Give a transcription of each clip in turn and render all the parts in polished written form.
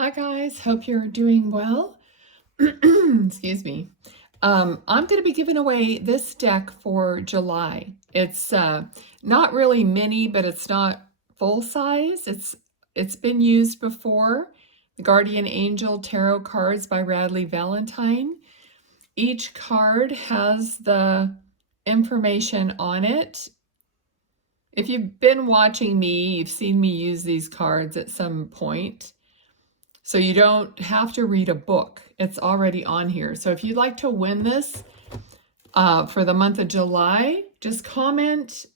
Hi guys, hope you're doing well. Excuse me. I'm going to be giving away this deck for July. It's not really mini, but it's not full size. It's been used before. The Guardian Angel Tarot cards by Radley Valentine. Each card has the information on it. If you've been watching me, you've seen me use these cards at some point. So you don't have to read a book. It's already on here. So if you'd like to win this for the month of July, just comment,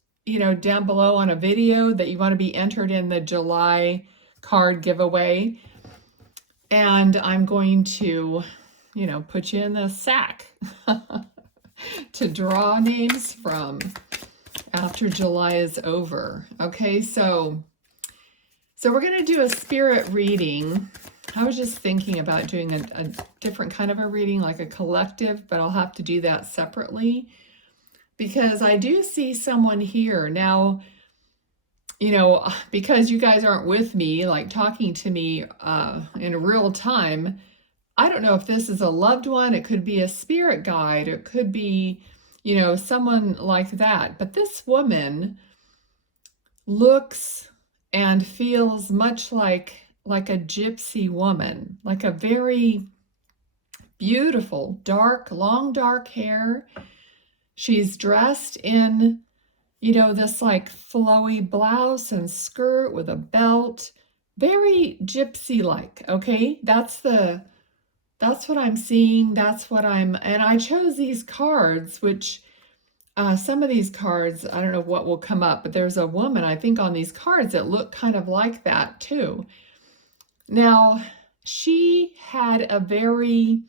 down below on a video that you want to be entered in the July card giveaway. And I'm going to, put you in the sack to draw names from after July is over. Okay, so we're going to do a spirit reading. I was just thinking about doing a different kind of a reading, like a collective, but I'll have to do that separately because I do see someone here. Now, because you guys aren't with me, like talking to me in real time, I don't know if this is a loved one. It could be a spirit guide. It could be, someone like that. But this woman looks and feels much like a gypsy woman, like a very beautiful, long dark hair. She's dressed in, this like flowy blouse and skirt with a belt, very gypsy-like, okay? That's what I'm seeing. And I chose these cards, which some of these cards, I don't know what will come up, but there's a woman, I think, on these cards that look kind of like that too. Now, she had a very,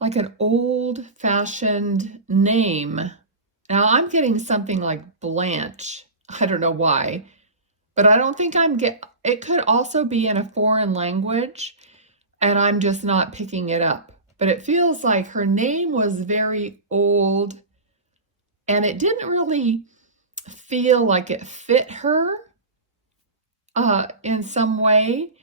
like an old-fashioned name. Now, I'm getting something like Blanche. I don't know why, but I don't think it could also be in a foreign language, and I'm just not picking it up. But it feels like her name was very old, and it didn't really feel like it fit her in some way.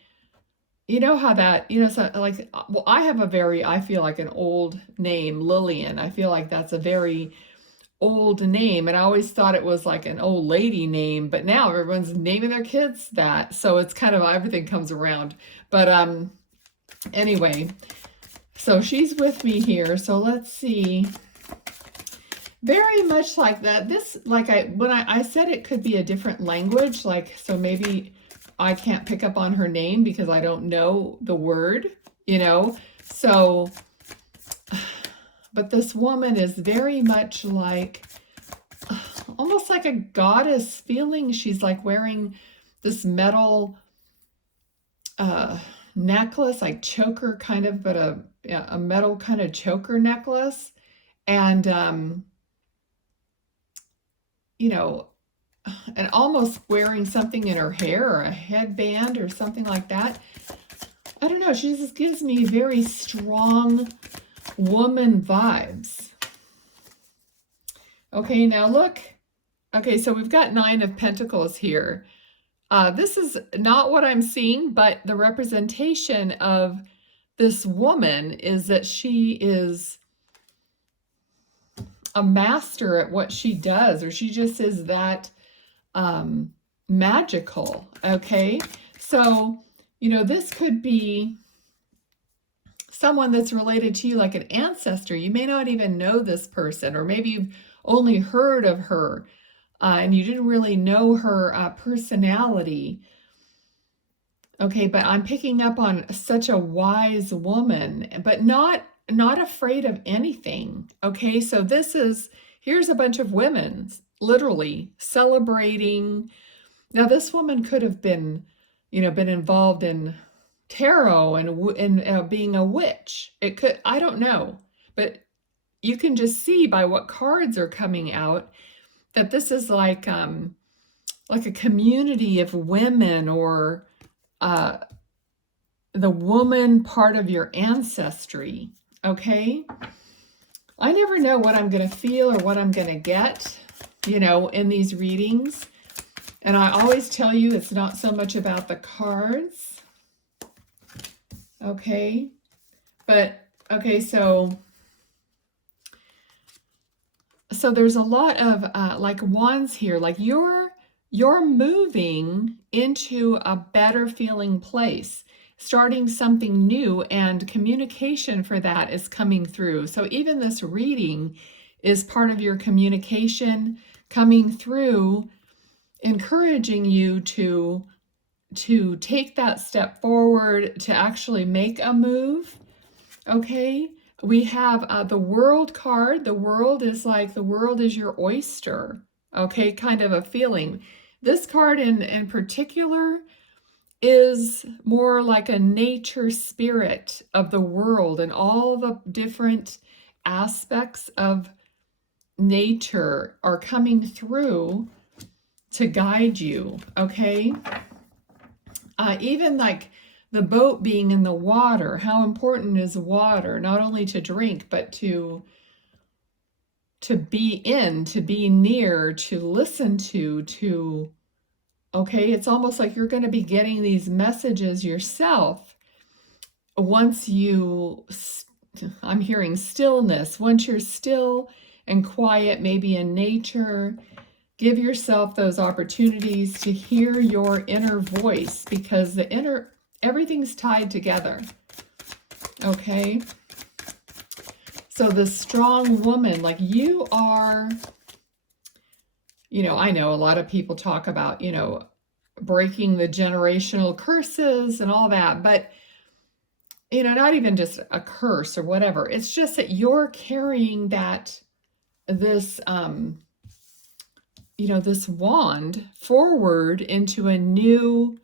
You know how that, so like, well, I feel like an old name, Lillian. I feel like that's a very old name. And I always thought it was like an old lady name, but now everyone's naming their kids that. So it's kind of, everything comes around. But anyway, so she's with me here. So let's see. Very much like that. When I said it could be a different language, so maybe I can't pick up on her name because I don't know the word, so, but this woman is very much like, almost like a goddess feeling. She's like wearing this metal necklace, like choker kind of, but a metal kind of choker necklace. And, and almost wearing something in her hair or a headband or something like that. I don't know. She just gives me very strong woman vibes. Okay, now look. Okay, so we've got 9 of Pentacles here. This is not what I'm seeing, but the representation of this woman is that she is a master at what she does, or she just is that magical. Okay, so this could be someone that's related to you, like an ancestor. You may not even know this person, or maybe you've only heard of her and you didn't really know her personality. Okay, but I'm picking up on such a wise woman, but not afraid of anything. Okay, so here's a bunch of women literally celebrating. Now, this woman could have been, been involved in tarot and being a witch. It could, I don't know, but you can just see by what cards are coming out that this is like a community of women, or the woman part of your ancestry. Okay, I never know what I'm going to feel or what I'm going to get, in these readings. And I always tell you, it's not so much about the cards. Okay. But, okay, so there's a lot of like wands here. Like you're moving into a better feeling place, starting something new, and communication for that is coming through. So even this reading is part of your communication coming through, encouraging you to take that step forward, to actually make a move. Okay, we have the world card. The world is like, the world is your oyster. Okay, kind of a feeling. This card in particular is more like a nature spirit of the world, and all the different aspects of nature are coming through to guide you. Okay, even like the boat being in the water. How important is water, not only to drink, but to be in, to be near, to listen to, okay? It's almost like you're going to be getting these messages yourself once you, I'm hearing stillness, once you're still and quiet, maybe in nature. Give yourself those opportunities to hear your inner voice, because everything's tied together. Okay? So the strong woman, like you are, I know a lot of people talk about, breaking the generational curses and all that, but, not even just a curse or whatever. It's just that you're carrying this wand forward into a new,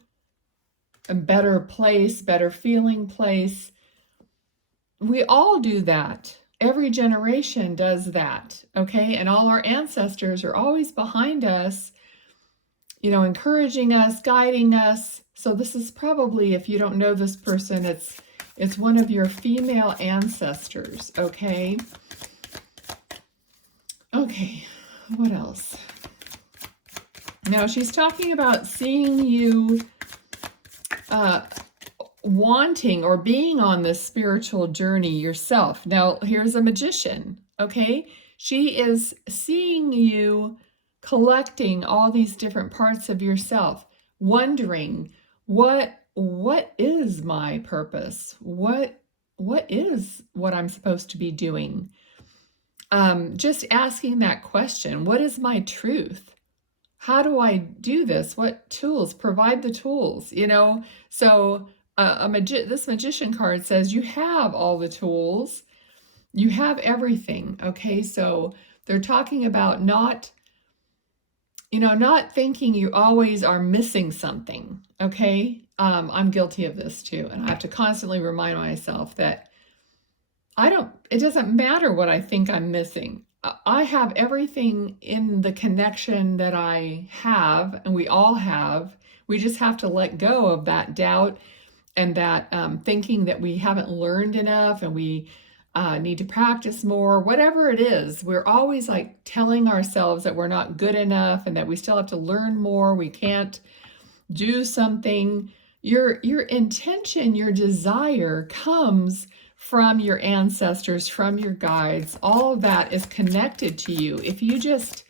a better place, better feeling place. We all do that. Every generation does that, okay? And all our ancestors are always behind us, encouraging us, guiding us. So this is probably, if you don't know this person, it's one of your female ancestors, okay? Okay, what else? Now, she's talking about seeing you wanting or being on this spiritual journey yourself. Now, here's a magician, okay? She is seeing you collecting all these different parts of yourself, wondering, what is my purpose? What is what I'm supposed to be doing? Just asking that question, what is my truth? How do I do this? What tools? Provide the tools, So this magician card says you have all the tools. You have everything, okay? So they're talking about not thinking you always are missing something, okay? I'm guilty of this too, and I have to constantly remind myself that it doesn't matter what I think I'm missing. I have everything in the connection that I have, and we all have. We just have to let go of that doubt and that thinking that we haven't learned enough and we need to practice more. Whatever it is, we're always like telling ourselves that we're not good enough and that we still have to learn more. We can't do something. Your intention, your desire comes from your ancestors, from your guides. All of that is connected to you. If you just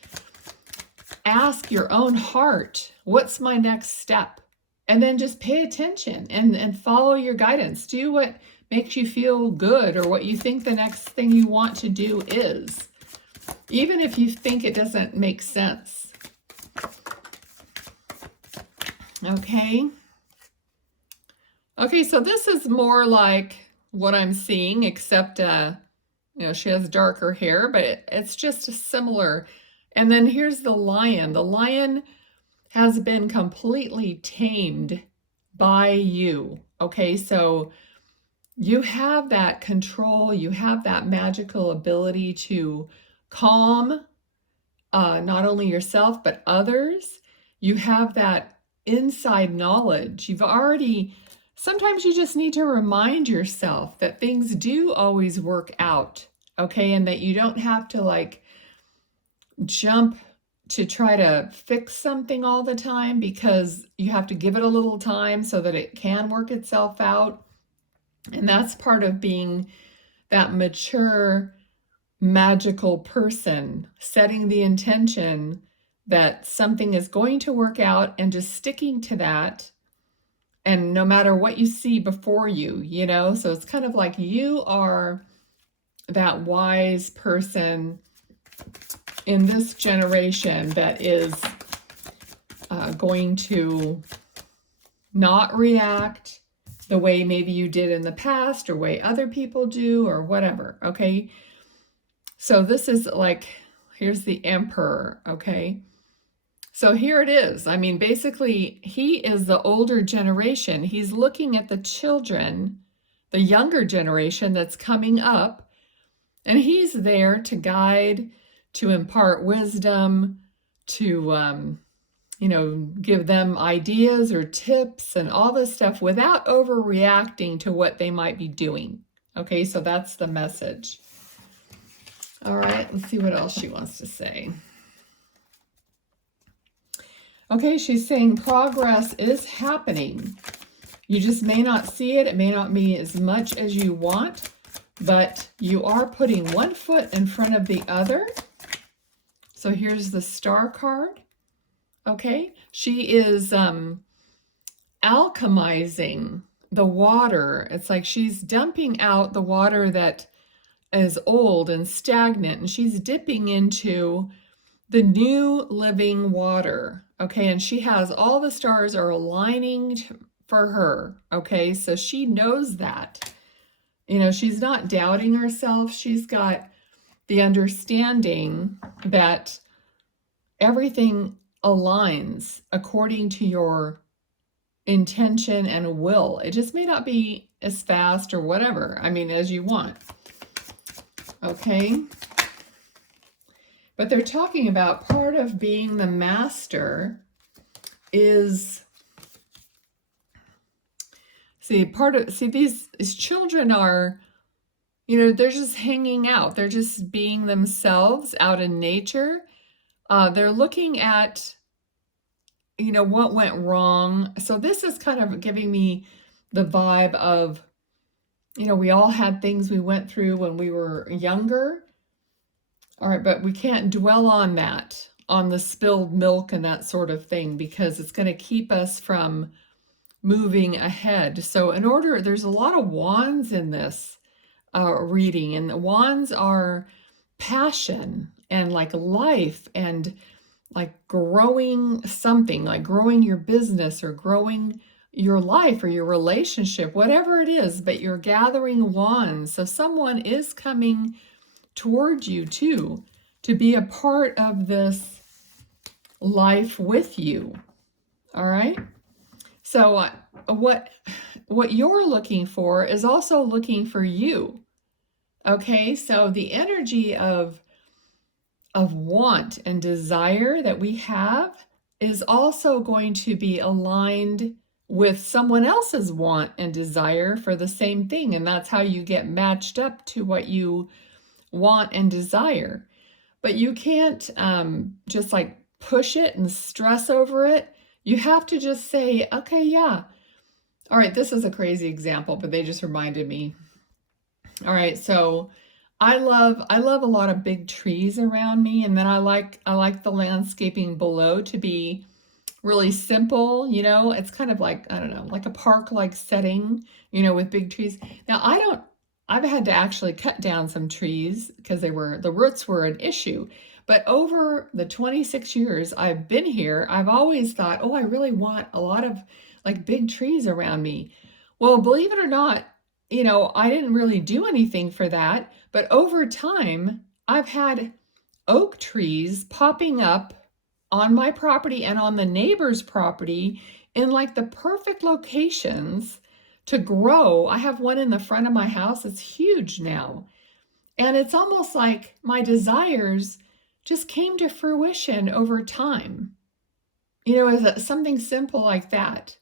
ask your own heart, what's my next step? And then just pay attention and follow your guidance. Do what makes you feel good, or what you think the next thing you want to do is, even if you think it doesn't make sense. Okay. Okay, so this is more like what I'm seeing, except, she has darker hair, but it's just similar. And then here's the lion. The lion has been completely tamed by you. Okay, so you have that control, you have that magical ability to calm not only yourself, but others. You have that inside knowledge. Sometimes you just need to remind yourself that things do always work out, okay? And that you don't have to like jump to try to fix something all the time, because you have to give it a little time so that it can work itself out. And that's part of being that mature, magical person, setting the intention that something is going to work out and just sticking to that. And no matter what you see before you, you know, so it's kind of like you are that wise person in this generation that is going to not react the way maybe you did in the past or way other people do or whatever, okay? So this is like, here's the emperor, okay? So here it is. I mean, basically, he is the older generation. He's looking at the children, the younger generation that's coming up, and he's there to guide, to impart wisdom, to, you know, give them ideas or tips and all this stuff without overreacting to what they might be doing. Okay, so that's the message. All right, let's see what else she wants to say. Okay, she's saying progress is happening. You just may not see it. It may not be as much as you want, but you are putting one foot in front of the other. So here's the star card. Okay, she is alchemizing the water. It's like she's dumping out the water that is old and stagnant, and she's dipping into the new living water. Okay, and she has all the stars are aligning for her. Okay, so she knows that. You know, she's not doubting herself. She's got the understanding that everything aligns according to your intention and will. It just may not be as fast or whatever, I mean, as you want. Okay? But they're talking about part of being the master is, these children are, you know, they're just hanging out. They're just being themselves out in nature. They're looking at, you know, what went wrong. So this is kind of giving me the vibe of, you know, we all had things we went through when we were younger. All right, but we can't dwell on that, on the spilled milk and that sort of thing, because it's going to keep us from moving ahead. So there's a lot of wands in this reading, and the wands are passion and like life and like growing something, like growing your business or growing your life or your relationship, whatever it is, but you're gathering wands. So someone is coming towards you too, to be a part of this life with you. All right. So what you're looking for is also looking for you. Okay. So the energy of want and desire that we have is also going to be aligned with someone else's want and desire for the same thing. And that's how you get matched up to what you want and desire. But you can't just like push it and stress over it. You have to just say, okay, yeah. All right, this is a crazy example, but they just reminded me. All right, so I love a lot of big trees around me, and then I like the landscaping below to be really simple, you know. It's kind of like, I don't know, like a park-like setting, you know, with big trees. Now, I've had to actually cut down some trees because the roots were an issue. But over the 26 years I've been here, I've always thought, oh, I really want a lot of like big trees around me. Well, believe it or not, you know, I didn't really do anything for that. But over time, I've had oak trees popping up on my property and on the neighbor's property in like the perfect locations to grow. I have one in the front of my house. It's huge now. And it's almost like my desires just came to fruition over time. You know, as something simple like that.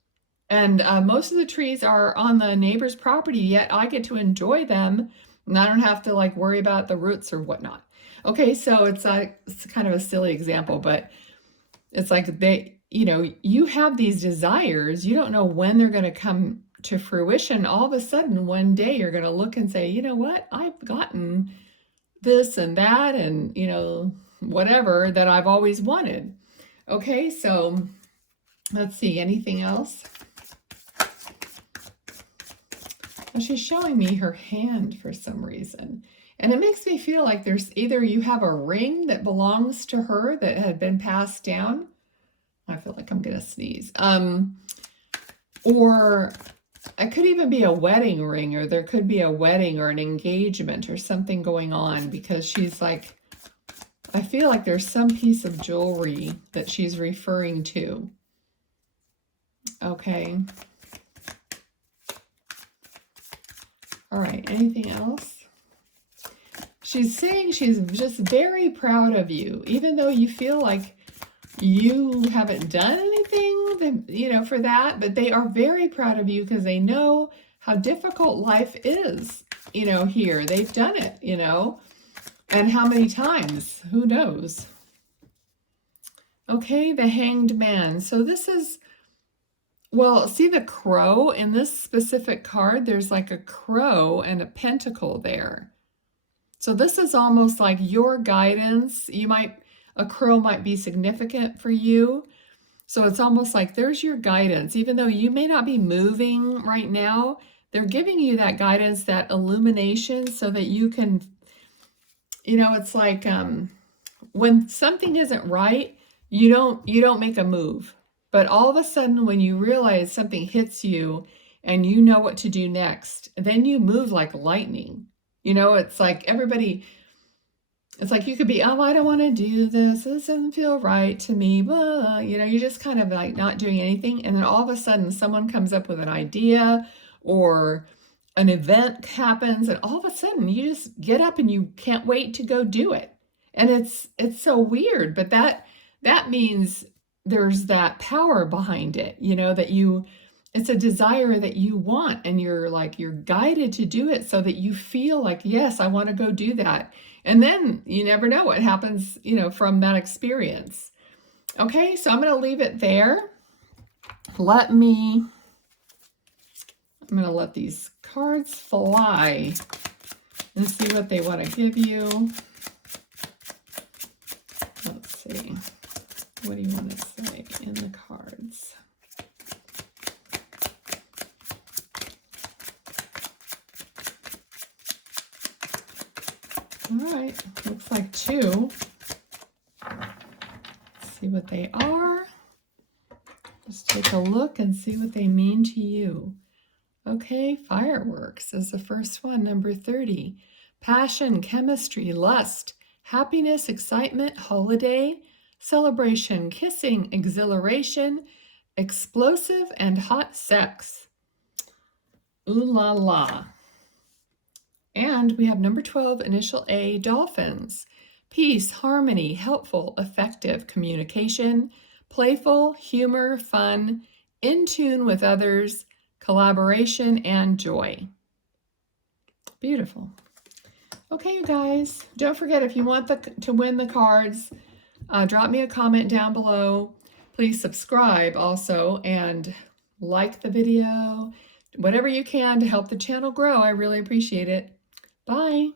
And most of the trees are on the neighbor's property, yet I get to enjoy them, and I don't have to like worry about the roots or whatnot. Okay, so it's kind of a silly example, but it's like you know, you have these desires. You don't know when they're going to come to fruition, all of a sudden one day you're going to look and say, you know what, I've gotten this and that and, you know, whatever that I've always wanted. Okay, so let's see, anything else? Well, she's showing me her hand for some reason. And it makes me feel like there's either you have a ring that belongs to her that had been passed down. I feel like I'm going to sneeze. Or it could even be a wedding ring, or there could be a wedding or an engagement or something going on, because she's like, I feel like there's some piece of jewelry that she's referring to. Okay. All right, anything else? She's saying she's just very proud of you, even though you feel like you haven't done anything, you know, for that, but they are very proud of you because they know how difficult life is, you know, here. They've done it, you know, and how many times, who knows? Okay, the Hanged Man. So this is, well, see the crow in this specific card? There's like a crow and a pentacle there. So this is almost like your guidance. A crow might be significant for you. So it's almost like there's your guidance. Even though you may not be moving right now, they're giving you that guidance, that illumination, so that you can, you know, it's like when something isn't right, you don't make a move. But all of a sudden, when you realize something hits you and you know what to do next, then you move like lightning. You know, it's like everybody, it's like you could be, oh, I don't want to do this. This doesn't feel right to me. Blah. You know, you're just kind of like not doing anything. And then all of a sudden someone comes up with an idea or an event happens. And all of a sudden you just get up and you can't wait to go do it. And it's so weird. But that means there's that power behind it, you know, that it's a desire that you want, and you're guided to do it so that you feel like, yes, I want to go do that. And then you never know what happens, you know, from that experience. Okay, so I'm going to leave it there. I'm going to let these cards fly and see what they want to give you. Let's see. What do you want to say in the cards? All right, looks like 2. Let's see what they are. Just take a look and see what they mean to you. Okay, fireworks is the first one, number 30. Passion, chemistry, lust, happiness, excitement, holiday, celebration, kissing, exhilaration, explosive, and hot sex. Ooh la la. And we have number 12, initial A, dolphins. Peace, harmony, helpful, effective, communication, playful, humor, fun, in tune with others, collaboration, and joy. Beautiful. Okay, you guys, don't forget, if you want to win the cards, drop me a comment down below. Please subscribe also and like the video. Whatever you can to help the channel grow. I really appreciate it. Bye.